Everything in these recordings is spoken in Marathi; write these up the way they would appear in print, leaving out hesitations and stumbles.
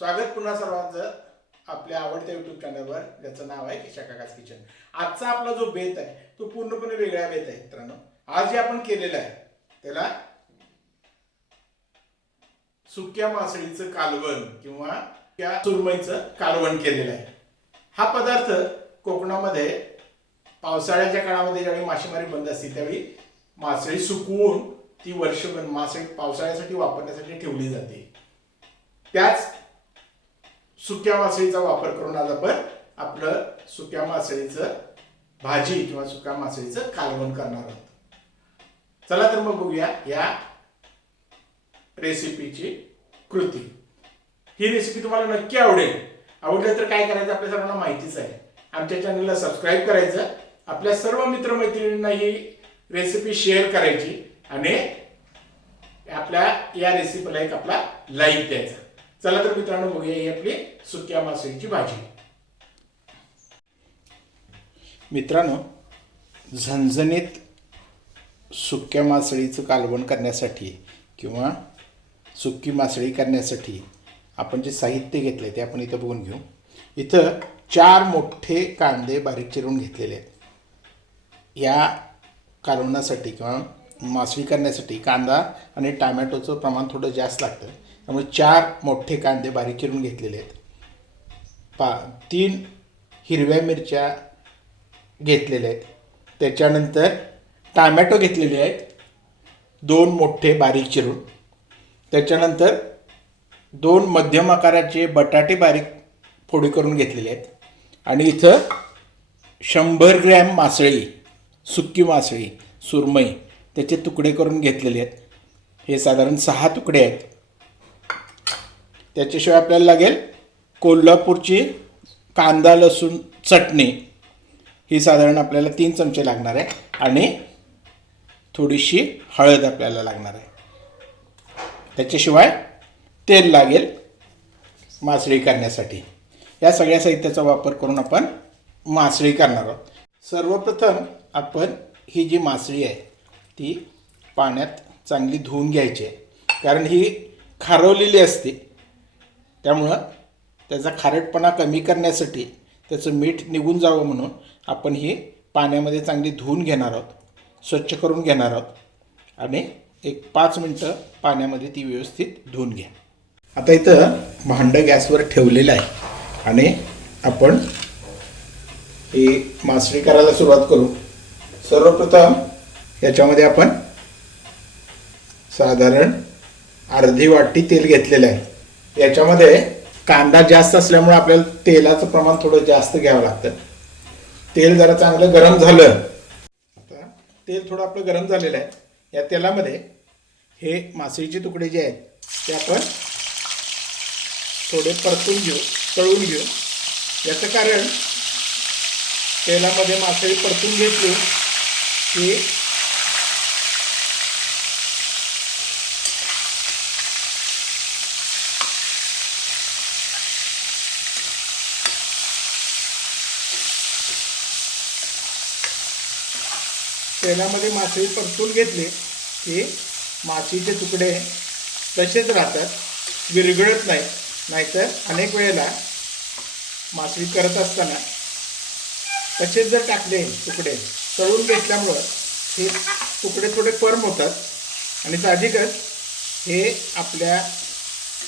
स्वागत पुन्हा सर्वांचं आपल्या आवडत्या यूट्यूब चॅनलवर, ज्याचं नाव आहे किशा काकाच किचन. आजचा आपला जो बेत आहे तो पूर्णपणे वेगळा बेत आहे मित्रांनो. आज जे आपण केलेलं आहे त्याला सुक्या मासळीचं कालवण किंवा त्या सुरमईचं कालवण केलेलं आहे. हा पदार्थ कोकणामध्ये पावसाळ्याच्या काळामध्ये ज्यावेळी मासेमारी बंद असते त्यावेळी मासळी सुकवून ती वर्षभर मासळी पावसाळ्यासाठी वापरण्यासाठी ठेवली जाते. त्याच सुक्या मासळीचा वापर करून आज आपण आपलं सुक्या मासळीचं भाजी किंवा सुक्या मासळीचं कालवण करणार आहोत. चला तर मग बघूया या रेसिपीची कृती. ही रेसिपी तुम्हाला नक्की आवडेल. आवडलं तर काय करायचं आपल्या सर्वांना माहितीच आहे. आमच्या चॅनलला सबस्क्राईब करायचं, आपल्या सर्व मित्रमैत्रिणींना ही रेसिपी शेअर करायची आणि आपल्या या रेसिपीला एक आपला लाईक द्यायचा. चला तर मित्रांनो बघूया ही आपली सुक्या मासळीची भाजी. मित्रांनो, झणझणीत सुक्या मासळीचं कालवण करण्यासाठी किंवा सुकी मासळी करण्यासाठी आपण जे साहित्य घेतले ते आपण इथं बघून घेऊ. इथं 4 मोठे कांदे बारीक चिरून घेतलेले आहेत. या कालवणासाठी किंवा मासळी करण्यासाठी कांदा आणि टोमॅटोचं प्रमाण थोडं जास्त लागतं, त्यामुळे 4 मोठे कांदे बारीक चिरून घेतलेले आहेत. 3 हिरव्या मिरच्या घेतलेल्या आहेत. त्याच्यानंतर टोमॅटो घेतलेले आहेत 2 मोठे बारीक चिरून. त्याच्यानंतर 2 मध्यम आकाराचे बटाटे बारीक फोडी करून घेतलेले आहेत. आणि इथं 100 ग्रॅम मासळी, सुकी मासळी सुरमई, त्याचे तुकडे करून घेतलेले आहेत. हे साधारण 6 तुकडे आहेत. त्याच्याशिवाय आपल्याला लागेल कोल्हापूरची कांदा लसूण चटणी, ही साधारण आपल्याला 3 चमचे लागणार आहे. आणि थोडीशी हळद आपल्याला लागणार आहे. त्याच्याशिवाय तेल लागेल मासळी करण्यासाठी. या सगळ्या साहित्याचा वापर करून आपण मासळी करणार आहोत. सर्वप्रथम आपण ही जी मासळी आहे ती पाण्यात चांगली धुवून घ्यायची आहे, कारण ही खारवलेली असते. त्यामुळं त्याचा खारटपणा कमी करण्यासाठी, त्याचं मीठ निघून जावं म्हणून आपण ही पाण्यामध्ये चांगली धुवून घेणार आहोत, स्वच्छ करून घेणार आहोत. आणि एक 5 मिनटं पाण्यामध्ये ती व्यवस्थित धुवून घ्या. आता इथं भांडं गॅसवर ठेवलेलं आहे आणि आपण ही मासळी करायला सुरुवात करू. सर्वप्रथम याच्यामध्ये आपण साधारण अर्धी वाटी तेल घेतलेलं आहे. याच्यामध्ये कांदा जास्त असल्यामुळे आपल्याला तेलाचं प्रमाण थोडं जास्त घ्यावं लागतं. तेल जरा चांगलं गरम झालं. आता तेल थोडं आपलं गरम झालेलं आहे. या तेलामध्ये हे मासळीचे तुकडे जे आहेत ते आपण थोडे परतून घेऊ, तळून घेऊ. याचं कारण तेलामध्ये मासळी परतून घेतली की तेलामध्ये मासळी परतून घेतली की मासळीचे तुकडे तसेच राहतात, विरघळत नाही. नाहीतर अनेक वेळेला मासळी करत असताना तसेच जर टाकले तुकडे, तळून घेतल्यामुळं हे तुकडे थोडे फर्म होतात आणि साहजिकच हे आपल्या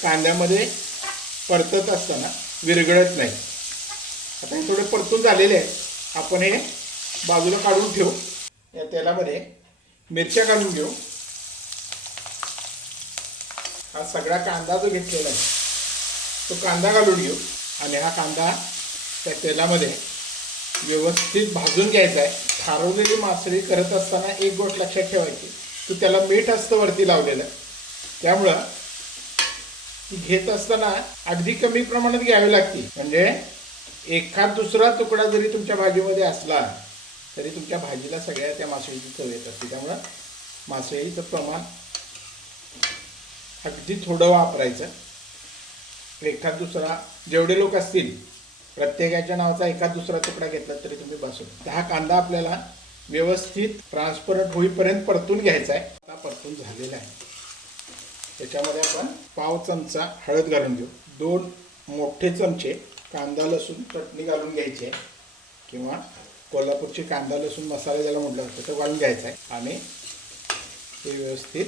कांद्यामध्ये परतत असताना विरघळत नाही. आता हे थोडे परतून झालेले आहे. आपण हे बाजूला काढून ठेवू. या तेलामध्ये मिरच्या घालून घेऊ. हा सगळा कांदा जो घेतलेला आहे तो कांदा घालून घेऊ आणि हा कांदा त्या तेलामध्ये व्यवस्थित भाजून घ्यायचा आहे. खारवलेली मासळी करत असताना एक गोष्ट लक्षात ठेवायची की त्याला मीठ असतं वरती लावलेलं, त्यामुळं ती घेत असताना अगदी कमी प्रमाणात घ्यावी लागते. म्हणजे एखाद दुसरा तुकडा जरी तुमच्या भाजीमध्ये असला तरी तुमच्या भाजीला सगळ्या त्या मासळीची चव येत असते. त्यामुळं मासळीचं प्रमाण अगदी थोडं वापरायचं. एखाद दुसरा, जेवढे लोक असतील प्रत्येकाच्या नावाचा एखाद दुसरा तुकडा घेतला तरी तुम्ही बसून. हा कांदा आपल्याला व्यवस्थित ट्रान्सपरंट होईपर्यंत परतून घ्यायचा आहे. आता परतून झालेला आहे. त्याच्यामध्ये आपण पाव चमचा हळद घालून घेऊ, 2 मोठे चमचे कांदा लसूण चटणी घालून घ्यायची आहे, किंवा कोल्हापूरची कांदा लसूण मसाला ज्याला म्हटलं जातं तो घालून घ्यायचा आहे आणि हे व्यवस्थित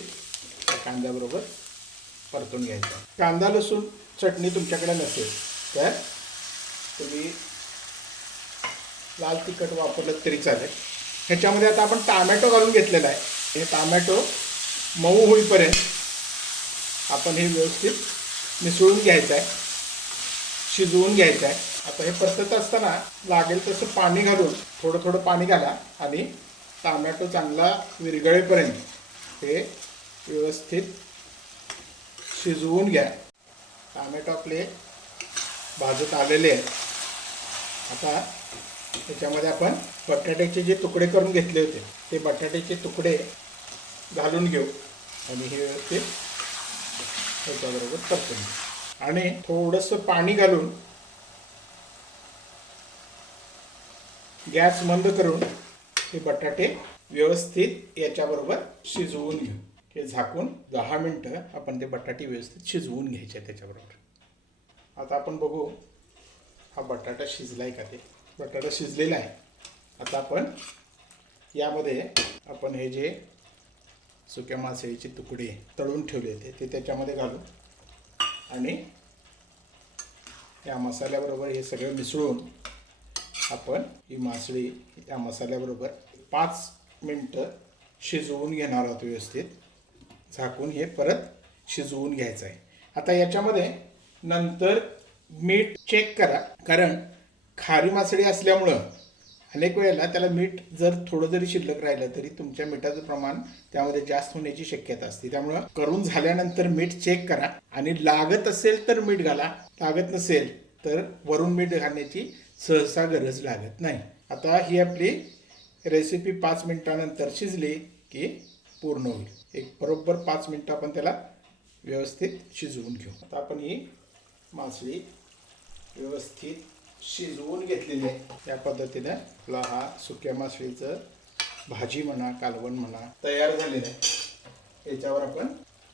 त्या कांद्याबरोबर परतून घ्यायचं आहे. कांदा लसूण चटणी तुमच्याकडे नसेल तर तुम्ही लाल तिखट वापरलं तरी चालेल. ह्याच्यामध्ये आता आपण टोमॅटो घालून घेतलेला आहे. हे टोमॅटो मऊ होईपर्यंत आपण हे व्यवस्थित मिसळून घ्यायचं आहे, शिजवून घ्यायचं आहे. आता हे परतत असताना लागेल तसं पाणी घालून थोडं थोडं पाणी घाला आणि टोमॅटो चांगला विरघळेपर्यंत हे व्यवस्थित शिजवून घ्या. टोमॅटो आपले भाजत आलेले आहेत. आता त्याच्यामध्ये आपण बटाट्याचे जे तुकडे करून घेतले होते ते बटाट्याचे तुकडे घालून घेऊ आणि हे व्यवस्थित त्याच्याबरोबर परतून घेऊ आणि थोडंसं पाणी घालून गॅस बंद करून हे बटाटे व्यवस्थित याच्याबरोबर शिजवून घेऊ. हे झाकून 10 मिनटं आपण ते बटाटे व्यवस्थित शिजवून घ्यायचे त्याच्याबरोबर. आता आपण बघू हा बटाटा शिजला आहे का. ते बटाटा शिजलेला आहे. आता आपण यामध्ये आपण हे जे सुक्या मासळीचे तुकडे तळून ठेवले होते ते त्याच्यामध्ये घालू आणि या मसाल्याबरोबर हे सगळं मिसळून आपण ही मासळी या मसाल्याबरोबर 5 मिनटं शिजवून घेणार आहोत. व्यवस्थित झाकून हे परत शिजवून घ्यायचं आहे. आता याच्यामध्ये नंतर मीठ चेक करा, कारण खारी मासळी असल्यामुळं अनेक वेळेला त्याला मीठ जर थोडं जरी शिल्लक राहिलं तरी तुमच्या मिठाचं प्रमाण त्यामध्ये जास्त होण्याची शक्यता असते. त्यामुळं करून झाल्यानंतर मीठ चेक करा आणि लागत असेल तर मीठ घाला, लागत नसेल तर वरून मीठ घालण्याची सहसा गरज लागत नाही. आता ही आपली रेसिपी 5 मिनिटानंतर शिजली की पूर्ण होईल. एक बरोबर 5 मिनटं आपण त्याला व्यवस्थित शिजवून घेऊ. आता आपण ही मासळी व्यवस्थित शिजवून घेतलेली आहे. या पद्धतीने आपला हा सुक्या मासळीचं भाजी म्हणा कालवण म्हणा तयार झालेलं आहे. याच्यावर आपण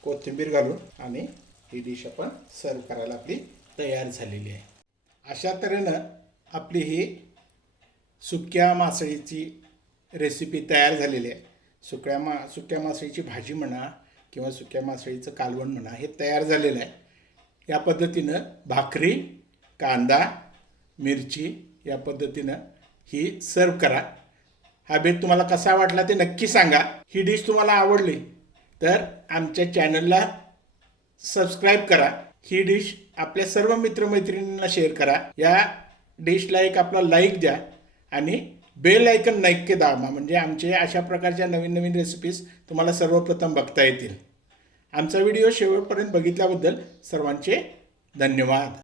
कोथिंबीर घालून आणि ही डिश आपण सर्व करायला आपली तयार झालेली आहे. अशा तऱ्हेनं आपली ही सुक्या मासळीची रेसिपी तयार झालेली आहे. सुक्या मासळीची भाजी म्हणा किंवा सुक्या मासळीचं कालवण म्हणा हे तयार झालेलं आहे. या पद्धतीनं भाकरी कांदा मिरची या पद्धतीनं ही सर्व करा. हा बेत तुम्हाला कसा वाटला ते नक्की सांगा. ही डिश तुम्हाला आवडली तर आमच्या चॅनलला सबस्क्राईब करा. ही डिश आपल्या सर्व मित्रमैत्रिणींना शेअर करा. या डिशला एक आपला लाईक द्या आणि बेल आयकन नक्की दाबा, म्हणजे आमचे अशा प्रकारच्या नवीन नवीन रेसिपीज तुम्हाला सर्वप्रथम बघता येतील. आमचा व्हिडिओ शेवटपर्यंत बघितल्याबद्दल सर्वांचे धन्यवाद.